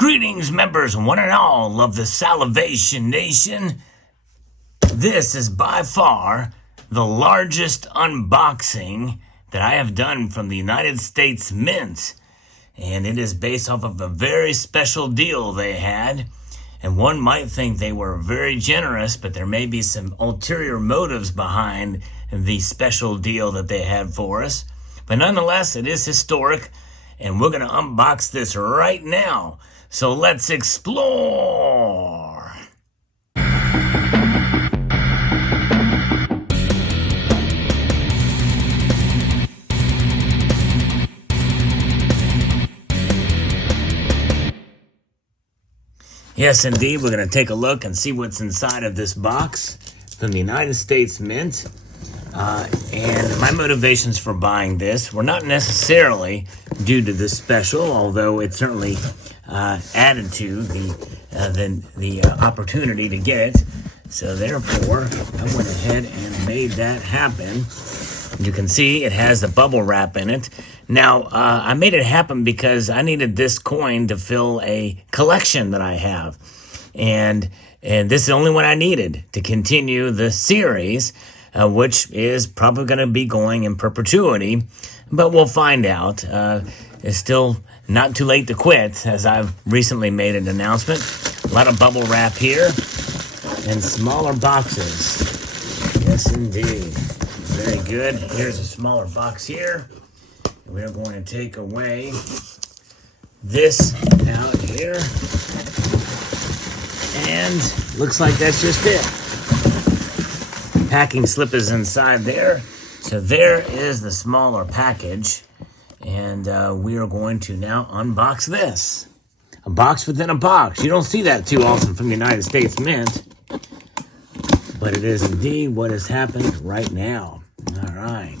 Greetings, members, one and all of the Salivation Nation. This is by far the largest unboxing that I have done from the United States Mint. And it is based off of a very special deal they had. And one might think they were very generous, but there may be some ulterior motives behind the special deal that they had for us. But nonetheless, it is historic, and we're going to unbox this right now. So let's explore. Yes, indeed, we're going to take a look and see what's inside of this box from the United States Mint. And my motivations for buying this were not necessarily due to this special, although it certainly added to the opportunity to get it. So therefore, I went ahead and made that happen. You can see it has the bubble wrap in it. Now, I made it happen because I needed this coin to fill a collection that I have. And this is the only one I needed to continue the series, which is probably going to be going in perpetuity. But we'll find out. It's still not too late to quit, as I've recently made an announcement. A lot of bubble wrap here and smaller boxes. Yes, indeed. Very good. Here's a smaller box here. We're going to take away this out here. And looks like that's just it. Packing slip is inside there. So there is the smaller package. And we are going to now unbox this. A box within a box. You don't see that too often from the United States Mint. But it is indeed what has happened right now. All right.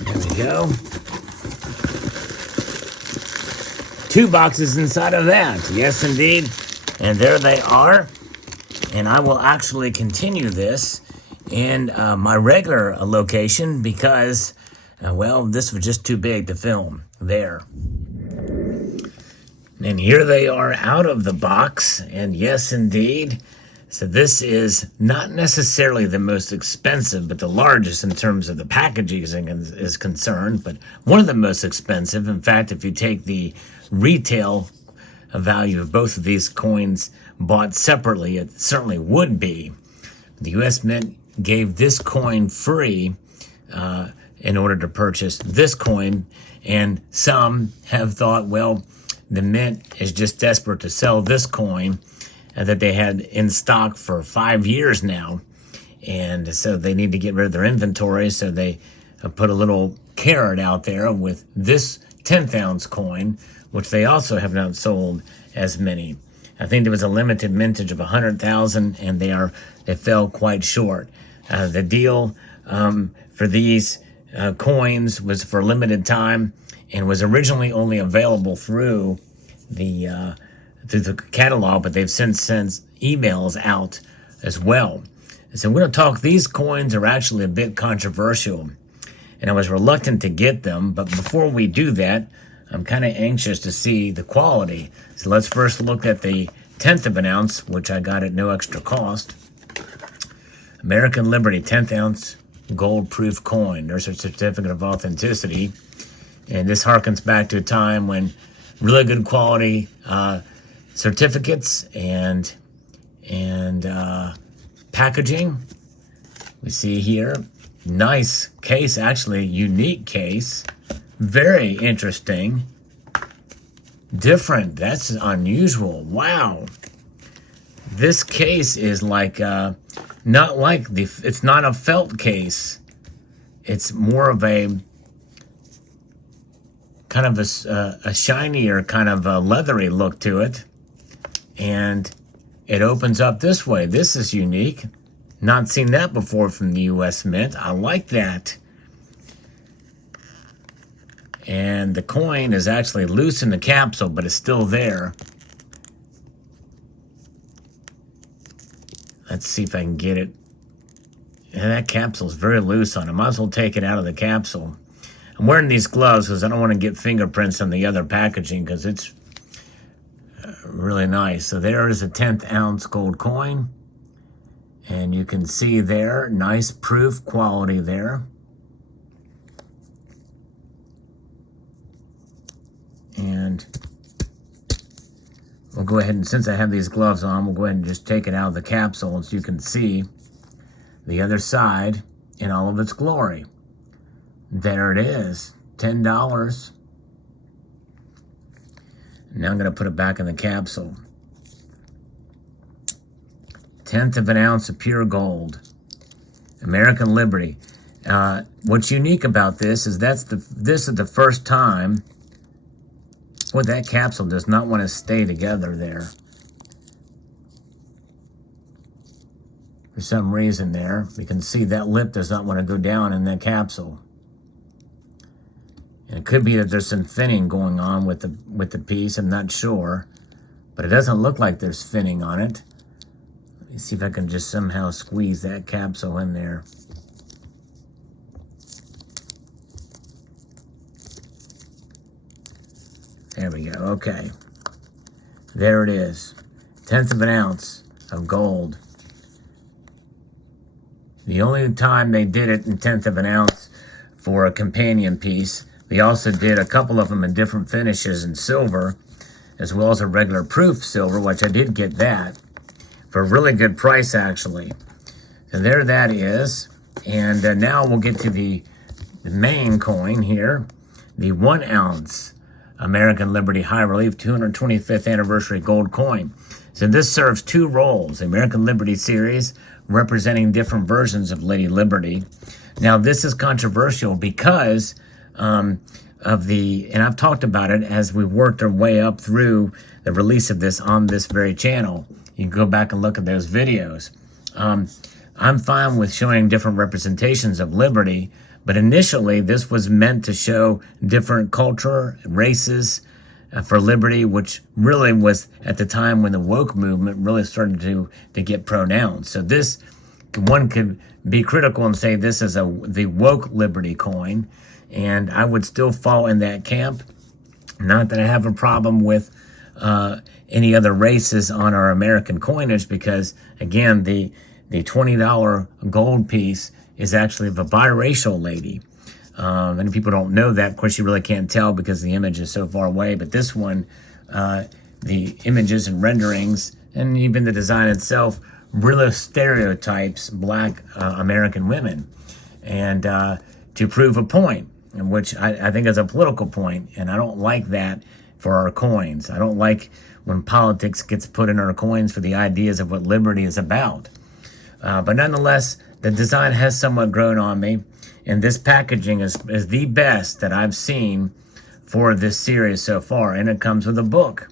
There we go. 2 boxes inside of that. Yes, indeed. And there they are. And I will actually continue this in my regular location because, well, this was just too big to film there. And here they are out of the box. And yes, indeed. So this is not necessarily the most expensive, but the largest in terms of the packaging is concerned, but one of the most expensive. In fact, if you take the retail value of both of these coins bought separately, it certainly would be. The U.S. Mint gave this coin free in order to purchase this coin, and some have thought, well, the Mint is just desperate to sell this coin that they had in stock for 5 years now, and so they need to get rid of their inventory, so they put a little carrot out there with this 10th ounce coin, which they also have not sold as many. I think there was a limited mintage of 100,000, and they fell quite short. The deal for these coins was for a limited time and was originally only available through the catalog, but they've since sent emails out as well. So we're going to talk, these coins are actually a bit controversial, and I was reluctant to get them, but before we do that, I'm kind of anxious to see the quality. So let's first look at the 10th of an ounce, which I got at no extra cost. American Liberty 10th ounce gold proof coin. There's a certificate of authenticity, and this harkens back to a time when really good quality certificates and packaging. We see here, nice case, actually unique case, very interesting, different. That's unusual. Wow, this case is like not like it's not a felt case. It's more of a kind of a shinier, kind of a leathery look to it. And it opens up this way. This is unique. Not seen that before from the U.S. Mint. I like that. And the coin is actually loose in the capsule, but it's still there. Let's see if I can get it. And that capsule is very loose on it. Might as well take it out of the capsule. I'm wearing these gloves because I don't want to get fingerprints on the other packaging because it's Really nice. So there is a 10th ounce gold coin. And you can see there, nice proof quality there. And we'll go ahead and, since I have these gloves on, we'll go ahead and just take it out of the capsule so you can see the other side in all of its glory. There it is, $10. Now I'm going to put it back in the capsule. 1/10 of an ounce of pure gold. American Liberty. What's unique about this is this is the first time. Well, that capsule does not want to stay together there. For some reason there, you can see that lip does not want to go down in the capsule. And it could be that there's some finning going on with the piece, I'm not sure. But it doesn't look like there's finning on it. Let me see if I can just somehow squeeze that capsule in there. There we go, okay. There it is, 1/10 of an ounce of gold. The only time they did it in 1/10 of an ounce for a companion piece, they also did a couple of them in different finishes in silver, as well as a regular proof silver, which I did get that for a really good price, actually. And there that is. And now we'll get to the main coin here, the 1 ounce American Liberty High Relief 225th Anniversary Gold Coin. So this serves two roles, the American Liberty series representing different versions of Lady Liberty. Now this is controversial because and I've talked about it as we've worked our way up through the release of this on this very channel. You can go back and look at those videos. I'm fine with showing different representations of liberty, but initially this was meant to show different culture, races for liberty, which really was at the time when the woke movement really started to get pronounced. So this, one could be critical and say this is the woke liberty coin, and I would still fall in that camp. Not that I have a problem with any other races on our American coinage, because again, the $20 gold piece is actually of a biracial lady. And people don't know that. Of course, you really can't tell because the image is so far away. But this one, the images and renderings, and even the design itself, really stereotypes Black American women. And to prove a point, which I think is a political point, and I don't like that for our coins. I don't like when politics gets put in our coins for the ideas of what liberty is about. But nonetheless, the design has somewhat grown on me, and this packaging is the best that I've seen for this series so far. And it comes with a book,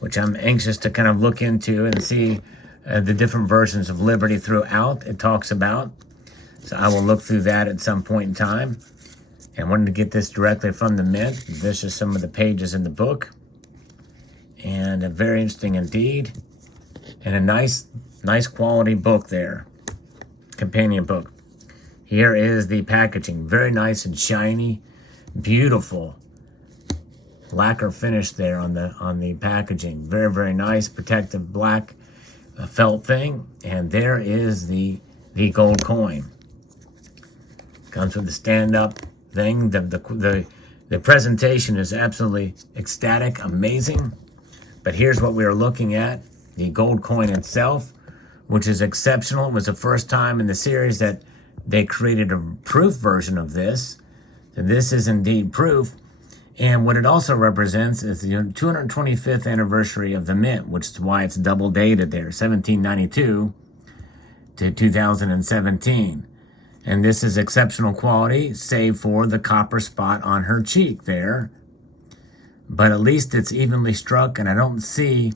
which I'm anxious to kind of look into and see the different versions of liberty throughout it talks about. So I will look through that at some point in time. And I wanted to get this directly from the mint. This is some of the pages in the book. And very interesting indeed. And a nice quality book there. Companion book. Here is the packaging. Very nice and shiny. Beautiful lacquer finish there on the packaging. Very, very nice protective black felt thing. And there is the gold coin. Comes with the stand-up thing. The presentation is absolutely ecstatic, amazing. But here's what we are looking at. The gold coin itself, which is exceptional. It was the first time in the series that they created a proof version of this. So this is indeed proof. And what it also represents is the 225th anniversary of the mint, which is why it's double dated there, 1792 to 2017. And this is exceptional quality, save for the copper spot on her cheek there. But at least it's evenly struck, and I don't see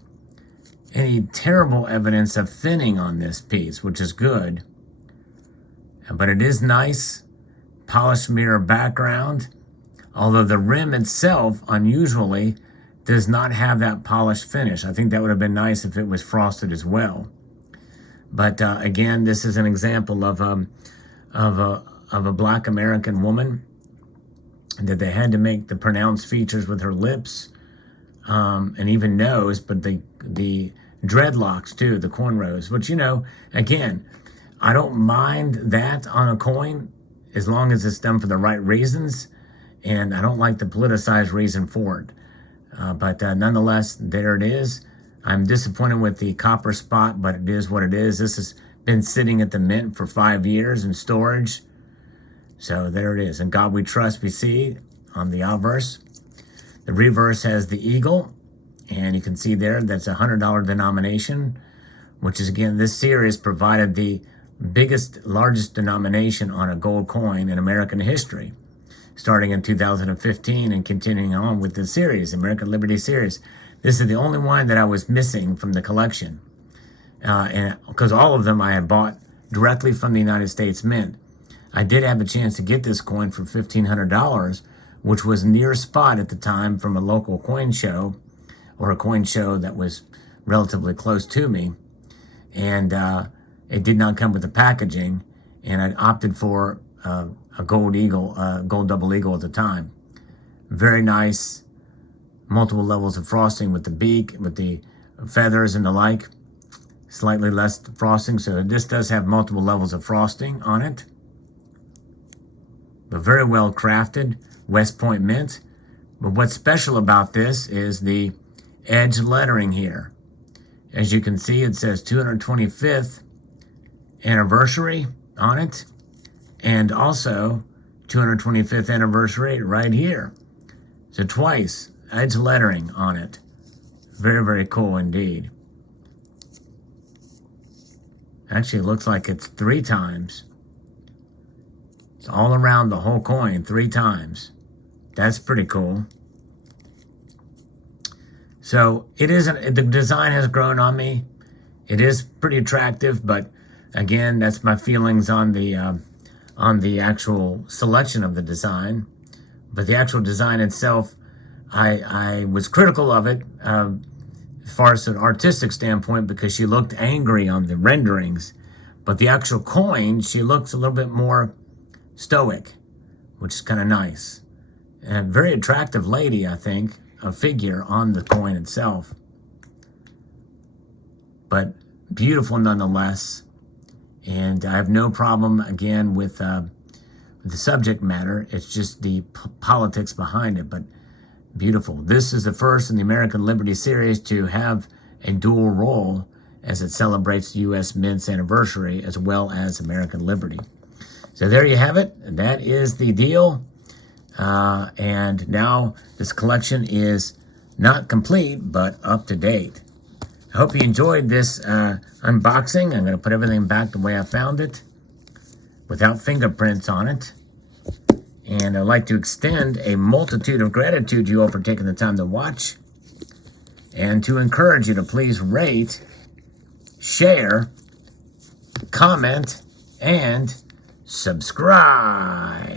any terrible evidence of thinning on this piece, which is good. But it is nice, polished mirror background, although the rim itself, unusually, does not have that polished finish. I think that would have been nice if it was frosted as well. But again, this is an example of a Black American woman that they had to make the pronounced features with her lips. and even nose, but the dreadlocks too, the cornrows, which, again, I don't mind that on a coin as long as it's done for the right reasons, and I don't like the politicized reason for it. But nonetheless, there it is. I'm disappointed with the copper spot, but it is what it is. This has been sitting at the mint for 5 years in storage. So there it is. In God We Trust, we see on the obverse. The reverse has the eagle, and you can see there that's a $100 denomination, which is, again, this series provided the largest denomination on a gold coin in American history, starting in 2015 and continuing on with the series, American Liberty series. This is the only one that I was missing from the collection, and because all of them I had bought directly from the United States Mint. I did have a chance to get this coin for $1,500, which was near spot at the time from a local coin show, or a coin show that was relatively close to me. And it did not come with the packaging, and I opted for a gold eagle, gold double eagle at the time. Very nice, multiple levels of frosting with the beak, with the feathers and the like. Slightly less frosting, so this does have multiple levels of frosting on it. But very well crafted, West Point mint. But what's special about this is the edge lettering here. As you can see, it says 225th anniversary on it, and also 225th anniversary right here. So twice edge lettering on it. Very, very cool indeed. Actually, it looks like it's 3 times. It's all around the whole coin 3 times. That's pretty cool. So the design has grown on me. It is pretty attractive, but again, that's my feelings on the actual selection of the design. But the actual design itself, I was critical of it as far as an artistic standpoint, because she looked angry on the renderings. But the actual coin, she looks a little bit more stoic, which is kind of nice. And a very attractive lady, I think, a figure on the coin itself. But beautiful nonetheless. And I have no problem, again, with the subject matter. It's just the politics behind it, but beautiful. This is the first in the American Liberty series to have a dual role as it celebrates the U.S. Mint's anniversary as well as American Liberty. So there you have it. That is the deal. And now this collection is not complete, but up to date. I hope you enjoyed this unboxing. I'm going to put everything back the way I found it, without fingerprints on it. And I'd like to extend a multitude of gratitude to you all for taking the time to watch, and to encourage you to please rate, share, comment, and subscribe.